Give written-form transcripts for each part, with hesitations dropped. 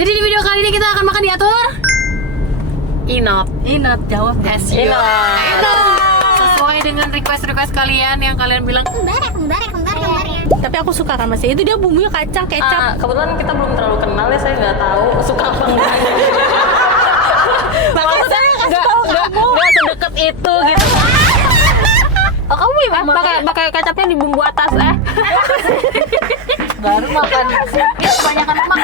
Jadi di video kali ini kita akan makan diatur Inot jawab sesuai dengan request kalian yang kalian bilang Kembar ya. Tapi aku suka kan Mas. Itu dia bumbunya kacang, kecap. Kebetulan kita belum terlalu kenal ya, saya nggak tahu suka apa enggak. Makanya saya kasih tahu kamu. Nggak sedekat itu gitu. Oh, kamu Pakai kecapnya di bumbu atas baru makan. Ya kebanyakan lemak.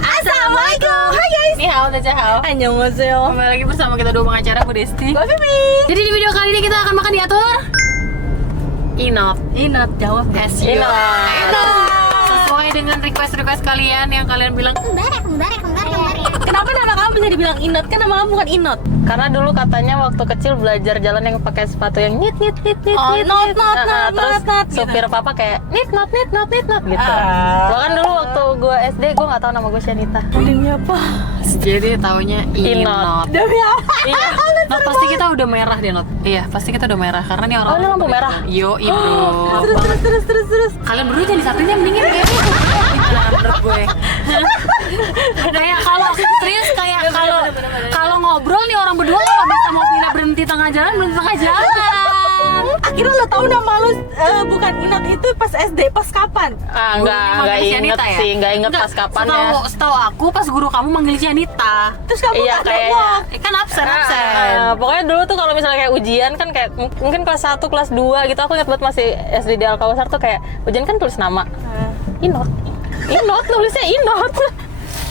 Assalamualaikum. Hai guys. Ini hao Tajahao. Annyeonghaseyo. Kembali lagi bersama kita dua pengacara, aku Desti. Gue Vivi. Jadi di video kali ini kita akan makan diatur Inot jawab sesuai dengan request kalian yang kalian bilang Kembar ya. Kenapa nama kamu bisa dibilang Inot? Kan nama kamu bukan Inot. Karena dulu katanya waktu kecil belajar jalan yang pakai sepatu yang nit. Oh, not. Terus supir papa kayak nit gitu. Bahkan dulu waktu gue SD gue nggak tahu nama gue Shanita. Demi apa? jadi taunya Inot. Demi apa? Iya. Not pasti kita udah merah deh Not. Iya pasti kita udah merah karena nih orang. Oh, ini lampu merah. Yo bro. Terus. Kalian berdua jadi satunya mendingin kayak gimana menurut gue. Kayak kalau serius kayak kalau ngobrol nih orang berdua kalau bisa mau pindah berhenti tengah jalan. Akhirnya lo tahu nama lo bukan Inot itu pas SD, pas kapan? Nggak inget Shanita ya? sih, nggak inget pas kapan ya. Setahu aku pas guru kamu manggil Janita. Terus kamu Iya, nggak kayaknya. nengok. Kan absen. Pokoknya dulu tuh kalau misalnya kayak ujian kan kayak mungkin kelas 1, kelas 2 gitu, aku ingat banget masih SD di Al-Kausar tuh kayak ujian kan tulis nama Inot nulisnya Inot.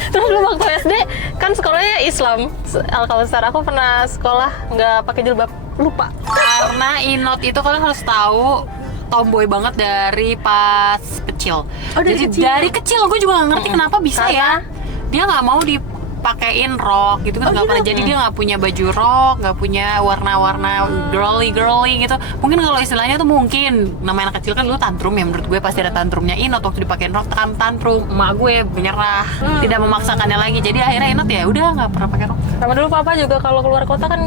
Terus dulu waktu SD kan sekolahnya Islam Al-Kausar, aku pernah sekolah nggak pakai jilbab, lupa. Karena Inot itu kalian harus tahu tomboy banget dari pas kecil. Oh, dari kecil? Dari kecil gue juga nggak ngerti kenapa bisa Karena? ya. Dia nggak mau dipakein rok gitu kan, nggak pernah. Jadi dia nggak punya baju rok, nggak punya warna-warna girly gitu. Mungkin kalau istilahnya tuh mungkin namanya anak kecil kan dulu tantrum ya, menurut gue pasti ada tantrumnya Inot waktu dipakein rok tantrum. Emak gue menyerah, tidak memaksakannya lagi. Jadi akhirnya Inot ya udah nggak pernah pakai rok. Sama dulu papa juga kalau keluar kota kan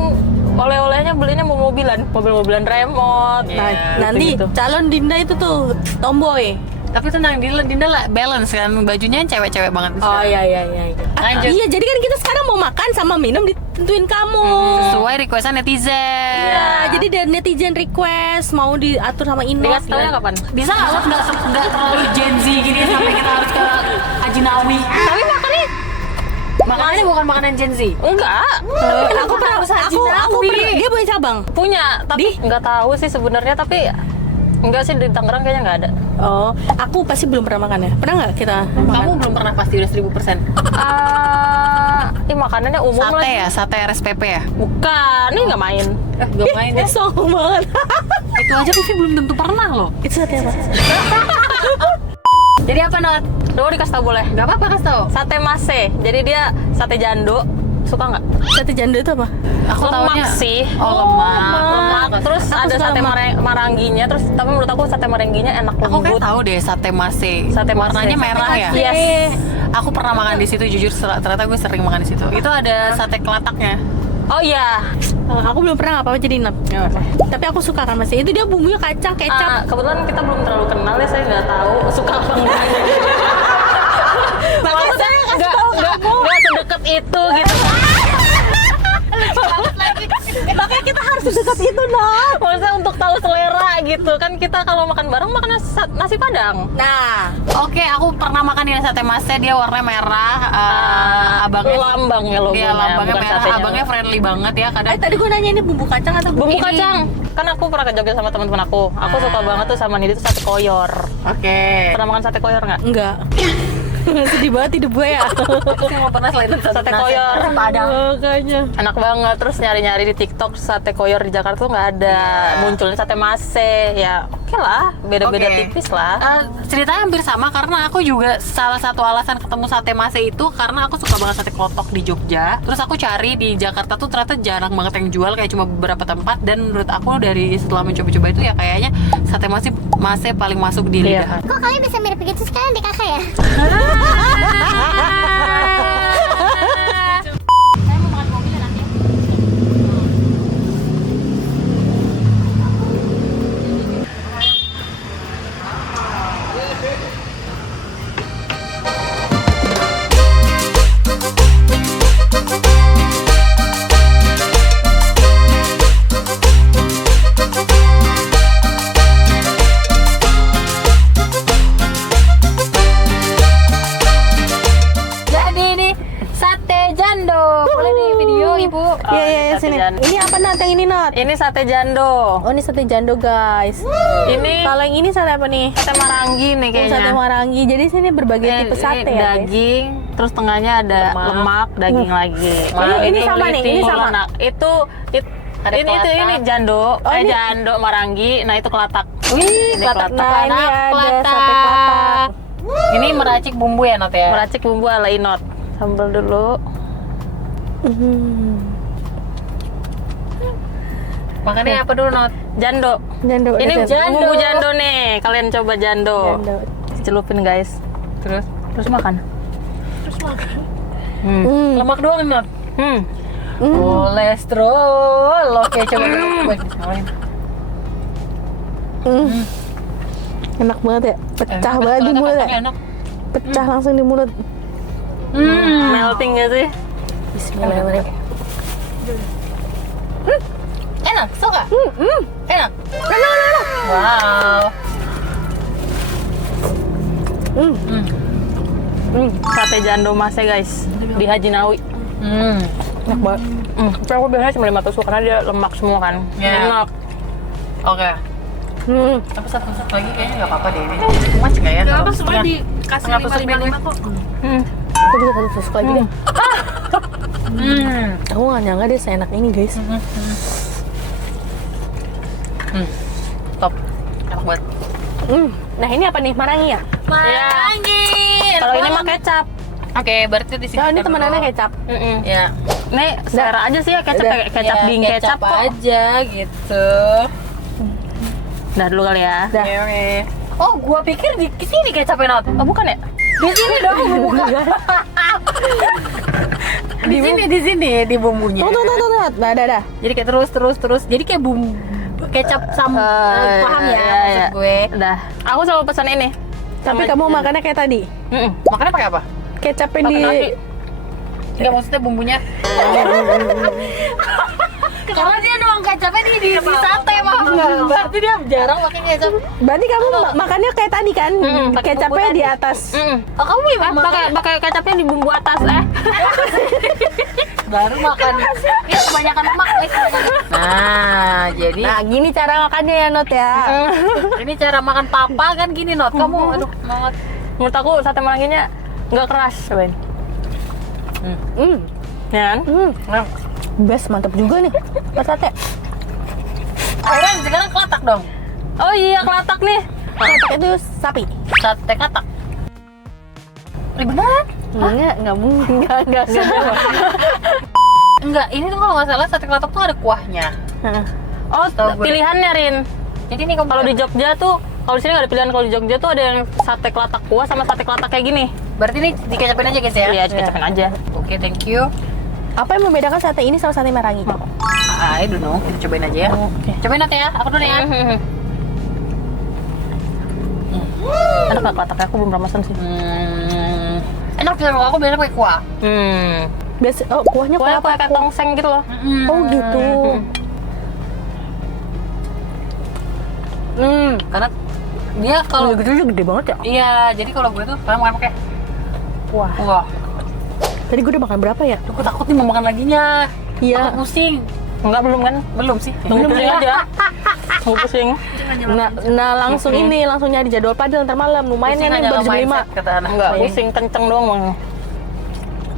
oleh-olehnya belinya mobil-mobilan remote. Iya, Nanti gitu. calon Dinda itu tuh tomboy. Tapi tenang, Dinda lah balance kan, bajunya cewek-cewek banget. Oh iya. Lanjut. Iya, jadi kan kita sekarang mau makan sama minum ditentuin kamu. Sesuai requestan netizen. Iya, jadi dari netizen request mau diatur sama Inot. Dikasih taunya kapan? Bisa nggak terlalu Gen Z gini sampai kita harus ke Haji Nawi. Tapi makannya Makanannya bukan makanan Gen Z. enggak. Aku pernah dia punya cabang. Punya, tapi nggak tahu sih sebenarnya, tapi enggak sih di Tangerang kayaknya nggak ada. Oh, aku pasti belum pernah makan ya. Pernah nggak kita makan? Kamu belum pernah pasti udah 1000%. Ini makanannya umum Sate lagi. ya, sate RSPP ya. Bukan, ini nggak main. Gak main deh. Sombong banget. Itu aja Vivi belum tentu pernah loh. Itu sate apa? Jadi apa Not? Lo dikasih tau boleh? Gak apa-apa kasih tau. Sate mase, jadi dia sate jando. Suka nggak? Sate jando itu apa? Aku Lemak taunya sih. Oh lemak. Terus Aku ada suka sate lemak. marangginya. Terus tapi menurut aku sate marangginya enak, Aku kayak lembut. tahu deh sate mase. Sate mase. Warnanya merah ya. Yes. Aku pernah makan di situ, jujur ternyata gue sering makan di situ. Itu ada sate kelataknya. Oh iya. Aku belum pernah apa-apa jadi Inot. Tapi aku suka kan Mas. Itu dia bumbunya kacang, kecap. Kebetulan kita belum terlalu kenal ya, saya nggak tahu suka apa enggak. Makanya saya kasih tahu kamu. Nggak sedekat itu gitu. Makanya kita harus sedekat itu, Not. Maksudnya untuk tahu selera gitu kan, kita kalau makan bareng makan nasi padang. Nah, Oke, aku pernah makan di sate mase, dia warnanya merah. Abangnya Lambangnya logonya, Iya, lambangnya bukan merah. satenya. Abangnya friendly banget ya. Kadang tadi gue nanya ini bumbu kacang atau Bumbu Ini- kacang. Kan aku pernah ke Jogja sama teman-teman aku. Aku suka banget tuh sama Nidi tuh sate koyor. Oke. Pernah makan sate koyor nggak? enggak? Sedih banget hidup gue ya. Saya mau pernah selain Sate koyor. Padang. Makanya. Enak banget. Terus nyari-nyari di TikTok sate koyor di Jakarta tuh nggak ada. Munculnya sate mase. Ya oke oke lah, beda-beda Oke. tipis lah. Ceritanya hampir sama karena aku juga salah satu alasan ketemu sate Mase itu karena aku suka banget sate klotok di Jogja. Terus aku cari di Jakarta tuh ternyata jarang banget yang jual, kayak cuma beberapa tempat. Dan menurut aku dari setelah mencoba-coba itu ya kayaknya sate Mase paling masuk di Iya. lidah. Kok kalian bisa mirip begitu sekalian di kakak ya? Jadi ini sate jando. Boleh di video Ibu? Iya, sate sini. jando. Ini apa Nat yang ini Nat? Ini sate jando. Oh, ini sate jando guys. Ini Kalau yang ini sate apa nih? sate marangi nih Ini kayaknya. sate marangi. Jadi sini berbagai tipe sate ya guys. Daging, terus tengahnya ada lemak, daging lagi. Ini sama nih, ini sama. Nah, Ada ini kelatak. jando, Oh, ini- jando marangi. Nah itu kelatak. Wih, kelatak. Nah, ini ada sate kelatak. Ini meracik bumbu ya, Not ya? Meracik bumbu ala Inot. Sambal dulu. Makannya apa dulu, Not? Jando. Jando. Ini ada jando. bumbu jando nih. Kalian coba jando. Jando. Celupin guys. Terus makan. Lemak doang, Not. Hmm. Kolesterol. Oke, coba coba. Enak banget ya. Pecah banget di mulut ya. Enak. Pecah langsung di mulut. Melting gak sih? Bismillahirrahmanirrahim. Enak, suka? Enak. Wow. Sate jando Mase guys di Haji Nawi. Enak banget. Tapi aku biasanya cuma 5 tusuk karena dia lemak semua kan. Ya. Enak. Oke. Tapi satu tusuk lagi kayaknya nggak apa-apa deh ini. Mas nggak ya? Nggak apa, Kalau semua setengah- dikasih setengah tusuk 5-5 ini. kok. Hmm. Aku juga satu tusuk lagi deh. Aku nggak nyangka dia seenak ini guys. Top. Enak banget. Nah ini apa nih? Marangi ya? Marangi. Kalau ini mah kecap. Oke, berarti di sini. Oh ini temenannya kecap. Ya. Nih, selera aja sih ya kecap Udah. kayak kecap ding kecap kok. aja gitu. Udah dulu kali ya. Dah. Oke. Oh, gua pikir di sini kecapnya, Not. Oh, bukan ya? Di sini dong, bukan. di sini di bumbunya. Tunggu. Nah, dah. Jadi kayak terus. Jadi kayak bumbu kecap sama paham ya Iya, maksud iya. gue. Udah. Aku selalu pesan ini. Tapi kamu makannya kayak tadi. Makannya pakai apa? Kecapin Pakai di... nasi. Enggak, maksudnya bumbunya. Karena dia doang kecapnya di sate mah. Berarti dia jarang pakai kecap. Berarti kamu makannya kayak tadi kan? pakai Kecapnya bumbu di tadi. atas. Oh, kamu ya Pakai kecapnya di bumbu atas baru makan. Ya kebanyakan lemak guys. Nah, jadi Nah, gini cara makannya ya, Not ya. ini cara makan papa kan gini, Not. Kamu aduh banget. Menurut aku sate maranginya nggak keras, cobain. Ya kan? Nah, Best, mantap juga nih. Pas sate. akhirnya sekarang kelatak dong. Oh iya, kelatak nih. Kecap itu sapi. Sate katak. Beneran? Enggak mungkin. Enggak. Enggak, ini tuh kalau nggak salah sate kelatak tuh ada kuahnya. Oh, Tahu gue. pilihannya Rin. Jadi ini kamu Kalau di Jogja tuh, kalau di sini nggak ada pilihan. Kalau di Jogja tuh ada yang sate kelatak kuah sama sate kelatak kayak gini. berarti ini dikecapin aja guys ya? Iya, dikecapin aja. Oke, thank you. Apa yang membedakan sate ini sama sate marangi? I don't know, kita cobain aja ya. Oke. Cobain nanti ya, aku dulu ya. Ada nggak kelataknya? Aku belum pernah pesan sih. Enak sih, kalau aku biasanya pakai kuah. Biasa, kuahnya Kuahnya kuah apa? kayak tongseng gitu loh. Oh gitu. Karena dia Kalau kalau gede banget ya. iya, jadi kalau gue tuh sekarang makan pakai Wah. kuah. Tadi gue udah makan berapa ya? Duh, gue takut nih mau makan laginya. Iya. Takut pusing. Enggak, belum kan? Belum sih. Tunggu pusing aja. Tunggu pusing. Nah langsung ini langsung nyari jadwal padel ntar malam. Lumayan Pusing ya nih aja baru lo jam 5. mindset, kata anak. Enggak, pusing kenceng doang mau.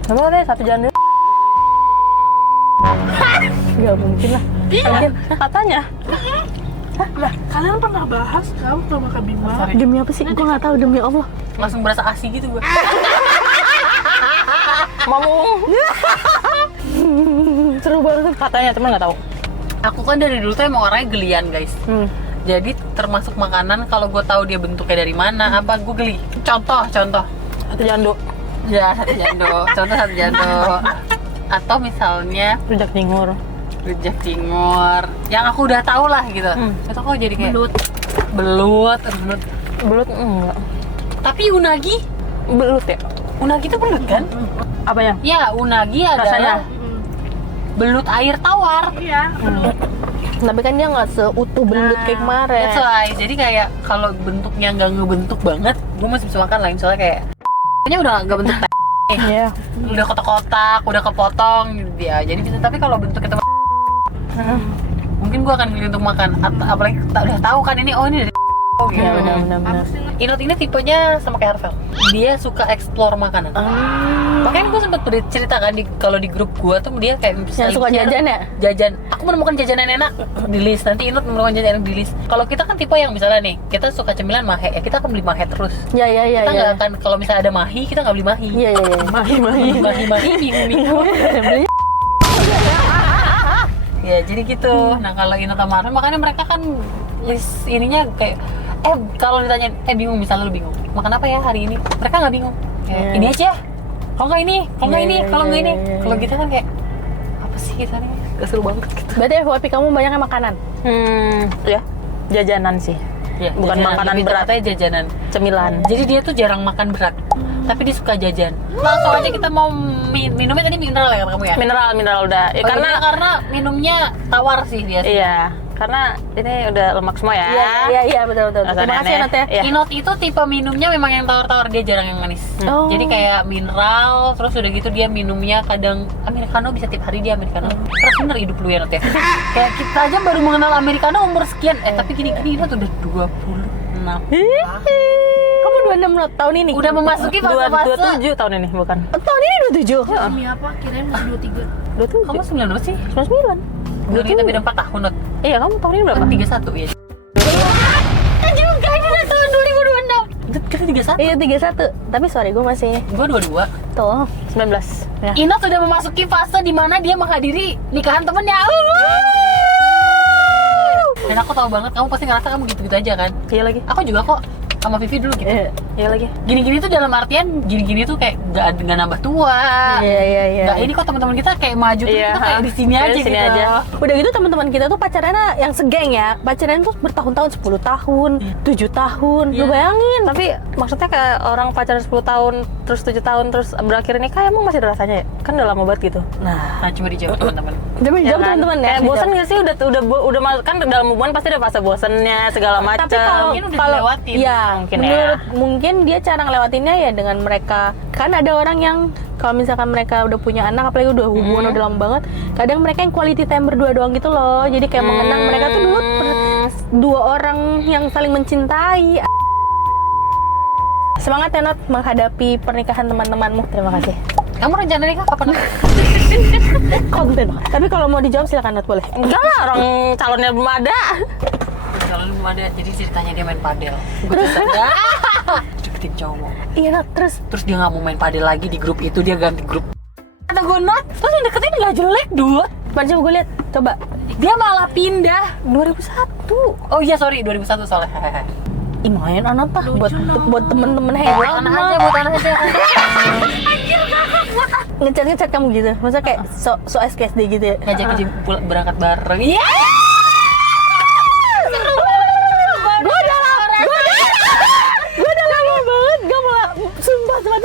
Coba deh satu janda. Enggak mungkin lah. Katanya. Lah, kalian pernah bahas kamu sama Kak Bima? Demi apa sih? Gue nggak tahu, demi Allah. Langsung berasa asik gitu gue. Ngomong. Seru banget. Katanya teman nggak tahu. Aku kan dari dulu tuh emang orangnya gelian guys. Jadi termasuk makanan kalau gue tahu dia bentuknya dari mana, apa gue geli. Contoh. Satu jando. Ya satu jando. Contoh satu jando. Atau misalnya Rujak cingur. rujak cingur, yang aku udah tahu lah gitu. Itu kok jadi kayak belut. Belut enggak. Tapi unagi, Belut ya? unagi itu belut kan? Apanya? Ya unagi adalah Rasanya? belut air tawar. Iya. Tapi kan dia nggak seutuh belut kayak kemarin. That's why. Jadi kayak kalau bentuknya nggak ngebentuk banget, gue masih bisa makan lah. Misalnya kayak nya udah nggak bentuk Iya. udah kotak-kotak, udah kepotong dia. Jadi bisa. Tapi kalau bentuknya mungkin gue akan milih untuk makan. Apalagi udah tahu kan ini, oh ini dari gitu. Benar. Inot ini tipenya sama kayak Harvel. Dia suka explore makanan. Makanya gue sempet cerita kan kalau di grup gue tuh dia kayak Yang suka share jajan ya? jajan. Aku menemukan jajanan enak di list. Nanti Inot menemukan jajanan enak di list. Kalau kita kan tipe yang misalnya nih, kita suka cemilan mahe, ya kita akan beli mahe terus. Iya. Kita nggak akan, kalau misalnya ada mahi, kita nggak beli mahi. Iya. Mahi bingung. Ya jadi gitu. Nah kalau Inot sama Harvel, makanya mereka kan list ininya kayak kalau ditanya bingung, misalnya lu bingung makan apa ya hari ini, mereka nggak bingung. Kayak, ini aja. Kalau nggak ini, kalau nggak ini, kalau nggak ini. Kalau kita kan kayak apa sih kita nih? Gak seru banget gitu. Berarti FYP kamu banyaknya makanan? Ya. Jajanan sih. Ya, Bukan jajanan, makanan lebih berat. tepatnya jajanan. Cemilan. Jadi dia tuh jarang makan berat, tapi dia suka jajan. Langsung aja kita mau minumnya tadi mineral ya kata kamu ya? Mineral udah. Ya, Karena minumnya tawar sih dia. iya, karena ini udah lemak semua ya. Iya, betul. Rasanya Terima kasih ya, aneh. Nat ya. Iya. Inot itu tipe minumnya memang yang tawar-tawar, dia jarang yang manis. Oh. Jadi kayak mineral, terus udah gitu dia minumnya kadang americano, bisa tiap hari dia americano. Terus bener hidup lu ya Not ya. Kayak kita aja baru mengenal americano umur sekian. Tapi gini-gini Inot udah 26. Kamu 26 Nat, tahun ini? Udah memasuki fase-fase. 27 tahun ini bukan. Tahun ini 27? Demi apa? Kirain masih 23. 27. Kamu 9 berapa sih? 99. Kita beda 4 tahun Not. Iya, kamu tahun ini berapa? Kan 31 ya. Juga ini udah tahun 2026. Kita 31. Iya 31. Tapi sorry, gue masih Gua 22. tuh. 19. Ya. Inot sudah memasuki fase di mana dia menghadiri nikahan temennya. Dan aku tahu banget kamu pasti ngerasa kamu gitu-gitu aja kan. Iya lagi. Aku juga kok sama Vivi dulu gitu. Iya lagi. Gini-gini tuh dalam artian gini-gini tuh kayak gak nambah tua. Iya. Nggak, ini kok teman-teman kita kayak maju tuh Iya, kita kayak di sini kayak aja di sini gitu. aja. Udah gitu teman-teman kita tuh pacarannya yang segeng ya. Pacaran tuh bertahun-tahun, 10 tahun, 7 tahun. Lu bayangin. Tapi maksudnya kayak orang pacaran 10 tahun, terus 7 tahun, terus berakhir nikah emang masih ada rasanya ya? Kan udah lama banget gitu. Nah, Coba dijawab teman-teman. coba dijawab kan? teman-teman ya. Kayak bosan gak sih? Udah kan dalam hubungan pasti ada fase bosannya segala macam. Tapi mungkin udah dilewatin. ya, Mungkin mungkin dia cara ngelewatinnya ya dengan mereka. Kan ada orang yang kalau misalkan mereka udah punya anak, apalagi udah hubungan udah lama banget, kadang mereka yang quality time berdua doang gitu loh. Jadi kayak mengenang mereka tuh dulu dua orang yang saling mencintai. Semangat ya Not menghadapi pernikahan teman-temanmu. Terima kasih. Kamu rencana nikah kapan? Konten. Tapi kalau mau dijawab silakan Not, boleh. Enggak lah, orang calonnya belum ada. Kalau belum ada, jadi ceritanya dia main padel. Gue cerita deketin cowok. Iya Not, terus Terus dia nggak mau main padel lagi di grup itu, dia ganti grup. Kata gue Not, terus yang deketin nggak jelek dude. mana coba gue lihat. Coba. Dia malah pindah 2001. Oh iya sorry 2001 soalnya. Ih, main anak tah buat temen-temen hebat. Buat anak aja, buat anak aja. Ngecat kamu gitu. Masa kayak so SKSD gitu ya. Ngajak berangkat bareng. Iya. Gue udah lama banget gak mau, sumpah terus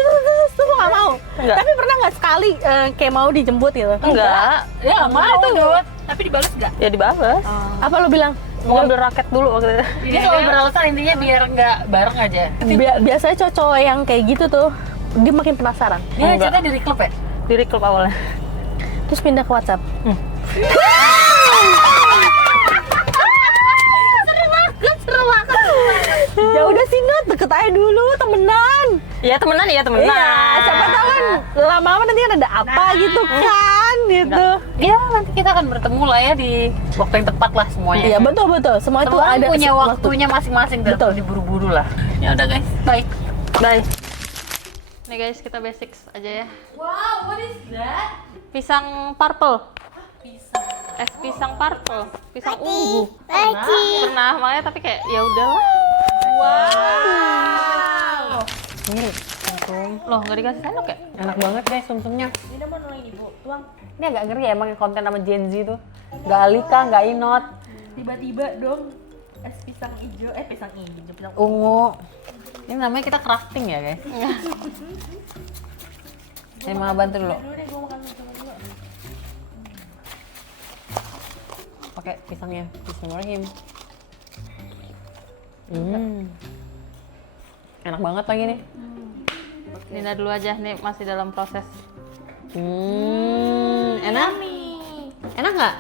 gue gak mau. Enggak. Tapi pernah gak sekali kayak mau dijemput gitu? Enggak. Ya mau dude. Tapi dibalas nggak? Ya dibales. Apa lo bilang? Mau ngambil raket dulu waktu itu. Dia selalu beralasan intinya biar nggak bareng aja. Biasanya cowok yang kayak gitu tuh dia makin penasaran. Dia Enggak. cerita dari klub ya? Diri klub awalnya. Terus pindah ke WhatsApp. Ya udah sih Nat, deket aja dulu, temenan. Iya temenan. Iya, siapa tahu kan lama-lama nanti kan ada apa gitu kan. gitu. Ya nanti kita akan bertemu lah ya di waktu yang tepat lah semuanya. Iya betul betul. Semua itu Semua orang ada punya waktu. waktunya masing-masing. Betul. Diburu-buru lah. Ya udah guys, bye. Bye. Nih guys, kita basics aja ya. Wow, what is that? Pisang purple. Es pisang purple, pisang ungu. Lagi. Pernah makanya tapi kayak ya udahlah. Wow. Mirip. Loh, nggak dikasih sendok ya? Enak banget guys sumsumnya. Ini mau nolongin ibu, tuang. Ini agak ngeri ya emang konten sama Gen Z tuh. Nggak Alika, nggak Inot, Tiba-tiba dong es pisang hijau, pisang ungu. Ini namanya kita crafting ya guys. Saya mau bantu dulu. Pakai pisangnya, Bismillahirrahmanirrahim. Enak banget lagi nih. Nina dulu aja nih, masih dalam proses. Enak? Enak nggak?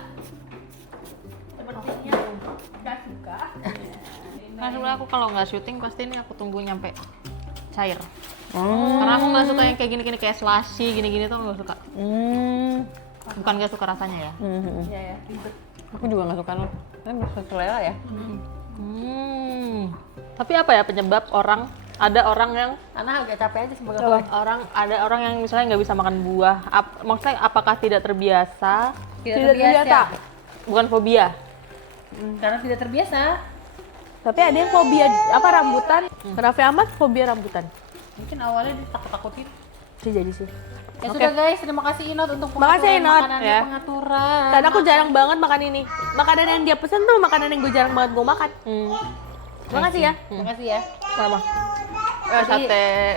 Nah sebenarnya aku kalau nggak syuting pasti ini aku tunggu nyampe cair. Karena aku nggak suka yang kayak gini-gini kayak slushy gini-gini tuh nggak suka. Bukan nggak suka rasanya ya. Iya ya. Aku juga nggak suka loh. Tapi bisa selera ya. Tapi apa ya penyebab ada orang yang Karena agak capek aja sebagai ada orang yang misalnya nggak bisa makan buah. Maksudnya apakah tidak terbiasa? Tidak terbiasa. Bukan fobia. Karena tidak terbiasa. Tapi ada yang fobia apa rambutan. Raffi Ahmad fobia rambutan. Mungkin awalnya dia takut-takutin. Sih jadi sih. Ya sudah guys, terima kasih Inot untuk Makasih, Inot. makanan Ya. pengaturan. Karena aku jarang banget makan ini. Makanan yang dia pesen tuh makanan yang gue jarang banget gue makan. Makasih ya. Terima kasih ya. Sama. Sate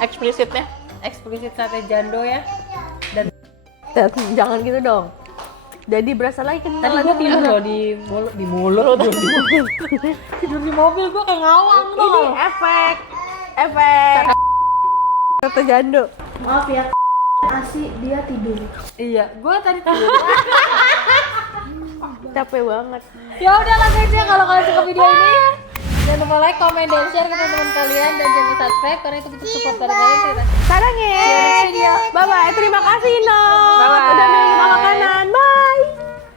eksplisitnya. Eksplisit sate jando ya. Jangan gitu dong. Jadi berasa lagi kenal. Tadi gue tidur loh di mulut. Tidur di mobil gue kayak ngawang tuh. Ini efek Sate jando. Maaf ya, Asi dia tidur. Iya, gue tadi tidur. Capek banget. Ya udah lah guys ya, kalau kalian suka video ini jangan lupa like, comment, dan share ke teman-teman kalian dan jangan lupa subscribe karena itu bentuk support dari kalian. Sarangin. Bye bye. Terima kasih No. Bye-bye. Udah beliin makanan.